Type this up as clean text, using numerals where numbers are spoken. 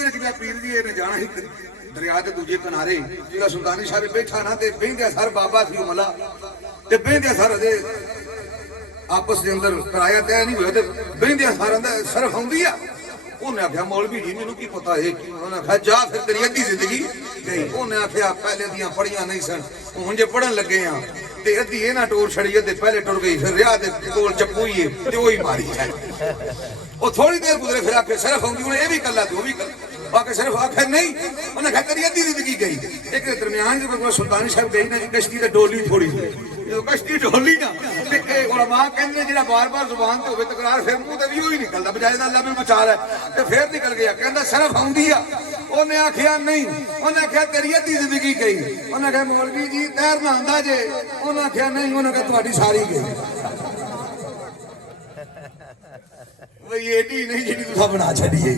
पीर जी ने जाना ही दरिया के दूजे किनारे जो सुल्तानी शाह बैठा ना ते बहिंदे सर बाबा थी मला ते बहिंदे सर अदे आपस के अंदर कराया तय नहीं हुआ ते बहिंदे सर सरफ आउंदी आ उन्हें आख्या मौलवी जी मैनू की पता है उन्हें आख्या जा फिर तेरी अद्धी जिंदगी गई उन्हें आख्या पहले दियां पढ़ियां नहीं सन हुण जे पढ़न लगे हां ते अद्धी ए ना टोर छड़ी ते पहले टुर गई फिर रिया ते कोल चप्पू ही ते ओही मारी है ओ थोड़ी देर गुजरे फिर आखे सिर्फ आउंदी उन्हें ए भी कल्ला ते ओ भी कल्ला आके सिर्फ आखे नहीं उन्हें आख्या तेरी अद्धी जिंदगी गई एक दरमियान जो सुल्तानी साहब गई ना कश्ती ते डोली थोड़ी जो कश्ती डोली ना ते उलमा कहंदे जेड़ा बार-बार जुबान ते होवे तकरार फिर मुंह ते भी ओही निकलदा बजाय दा अल्लाह मैनू बचा ले ते फिर निकल गया कहंदा सिर्फ आउंदी आ उन्हें आख्या नहीं उन्हें आख्या तेरी अद्धी जिंदगी गई उन्हें आख्या मौलवी जी तैरना आंदा जे उन्हें आख्या नहीं उन्हें आख्या तुहाडी सारी गई भाई एडी नहीं जेडी तुसा बना छड़ी है।